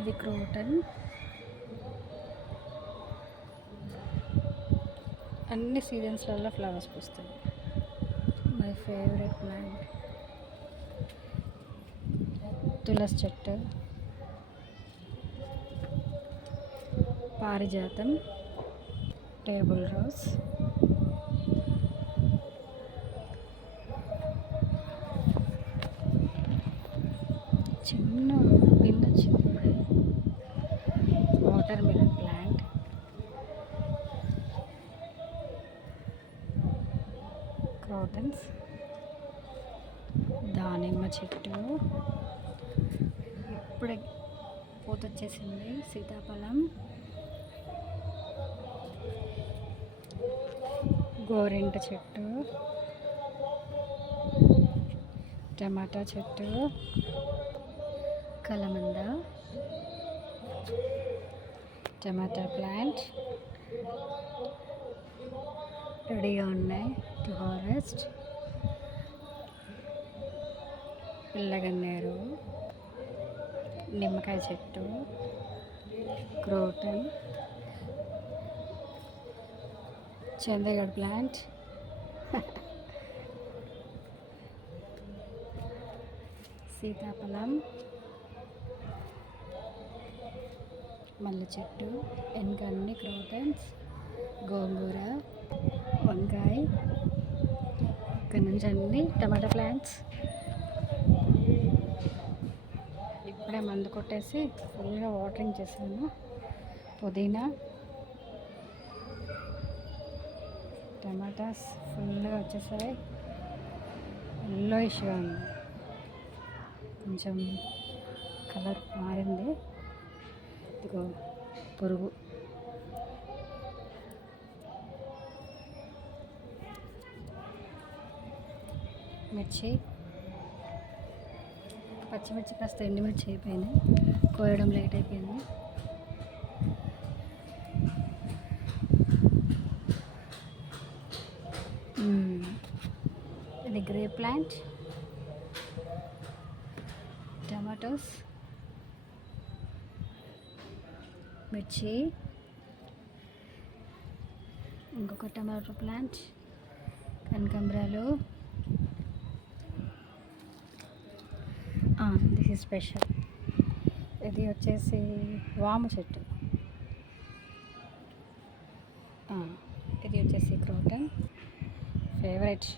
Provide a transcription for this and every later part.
ఇది క్రోటన్. అన్ని సీజన్స్లలో ఫ్లవర్స్ పూస్తాయి. మై ఫేవరెట్ ప్లాంట్ తులసి చెట్టు, పారిజాతం, టేబుల్ రోజ్, చిన్న పిన్ వచ్చింది ఇప్పుడే, వాటర్ మిలన్ ప్లాంట్, క్రోటన్స్, దానిమ్మ చెట్టు ఇప్పుడే పూత వచ్చేసింది, సీతాఫలం, గోరింట చెట్టు, టమాటా చెట్టు, కలమంద, టమాటా ప్లాంట్ రెడీగా ఉన్నాయి టు హార్వెస్ట్, పిల్లగన్నేరు, నిమ్మకాయ చెట్టు, క్రోటన్, చందగడ్ ప్లాంట్, సీతాఫలం, మల్లె చెట్టు, వెనక అన్ని క్రోటన్స్, గోంగూర, వంకాయ, ఇక్కడ నుంచి అన్ని టమాటా ప్లాంట్స్. ఇప్పుడే మందు కొట్టేసి ఫుల్గా వాటరింగ్ చేసాను. పుదీనా, టమాటాస్ ఫుల్గా వచ్చేసాయి. ఎల్లో ఇష్గా ఉంది, కొంచెం కలర్ మారింది. ఇదిగో పురుగు, మిర్చి, పచ్చిమిర్చి కాస్త ఎండుమిర్చి అయిపోయినాయి, కోయడం లేట్ అయిపోయింది. ఇది గ్రే ప్లాంట్, టమాటోస్, మిర్చి, ఇంకొక టమాటో ప్లాంట్, కనకాంబరాలు. This is special. ఇది వచ్చేసి వాము చెట్టు, ఇది వచ్చేసి croton favourite,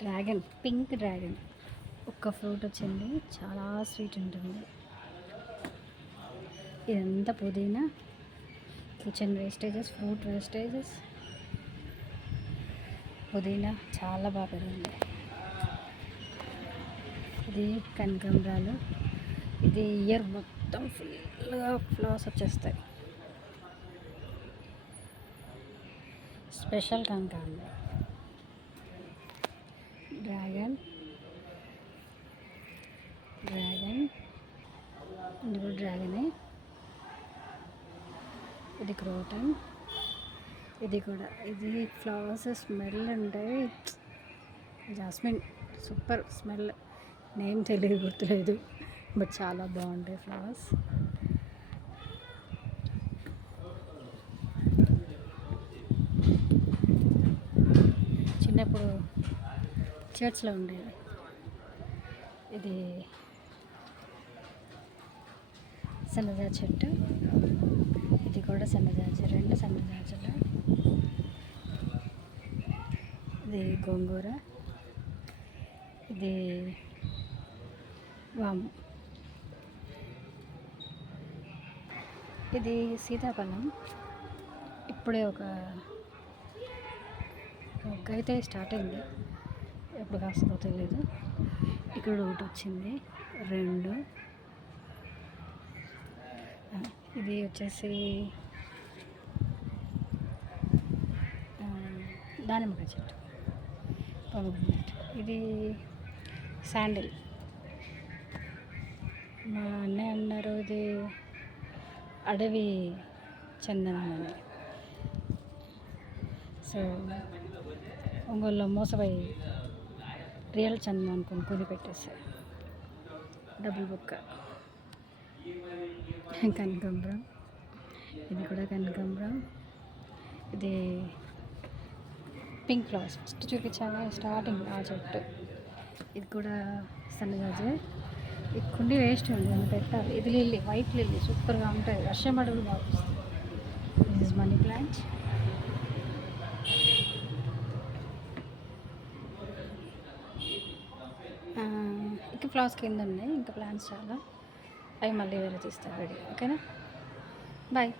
dragon, pink dragon. ఒక్క ఫ్రూట్ వచ్చింది, చాలా స్వీట్ ఉంటుంది. ఇదంతా పుదీనా, కిచెన్ వేస్టేజెస్, ఫ్రూట్ వేస్టేజెస్, పుదీనా చాలా బాగా పెరిగింది. ఇది కనకాంబరాలు. ఇది ఇయర్ మొత్తం ఫుల్గా ఫ్లవర్స్ వచ్చేస్తాయి. స్పెషల్ కనకాంబరం. డ్రాగన్, ఇది కూడా డ్రాగనే. ఇది క్రోటన్, ఇది కూడా. ఇది ఫ్లవర్స్ స్మెల్ ఉంటాయి, జాస్మిన్, సూపర్ స్మెల్. నేమ్ తెలియదు, గుర్తులేదు, బట్ చాలా బాగుంటాయి ఫ్లవర్స్. చిన్నప్పుడు చర్చ్లో ఉండేది. ఇది సన్నజాజి చెట్టు, ఇది కూడా సన్నజాజి, రెండు సన్నజాజులు. ఇది గోంగూర, ఇది వాము, ఇది సీతాఫలం. ఇప్పుడే ఒక అయితే స్టార్ట్ అయింది, ఎప్పుడు కాస్తుందో తెలియదు. ఇక్కడ ఒకటి వచ్చింది, రెండు. ఇది వచ్చేసి దానిమ్మకాయ చెట్టు, పొమగ్రనేట్. ఇది శాండిల్. మా అన్నయ్య అన్నారు ఇది అడవి చందనం అని. సో ఒంగోలులో మోసపోయి రియల్ చందనం అనుకుని కొని పెట్టేసారు. డబుల్ బుక్క. కనకాంబరం, ఇది కూడా కనకాంబరం. ఇది పింక్ ఫ్లవర్స్ ఫస్ట్ చూపించాను స్టార్టింగ్ ఆ చెట్టు. ఇది కూడా సన్నజాజి. ఈ కుండి వేస్ట్ ఉంది, అని పెట్టాలి. ఇది లిల్లీ, వైట్ లిల్లీ సూపర్గా ఉంటుంది, వర్షం పడవులు బాగా వస్తుంది. This is money plant. ఇంకా ఫ్లవర్స్ కింద ఉన్నాయి, ఇంకా ప్లాంట్స్ చాలా. అవి మళ్ళీ వేరే తీస్తారు వీడియో. ఓకేనా, బాయ్.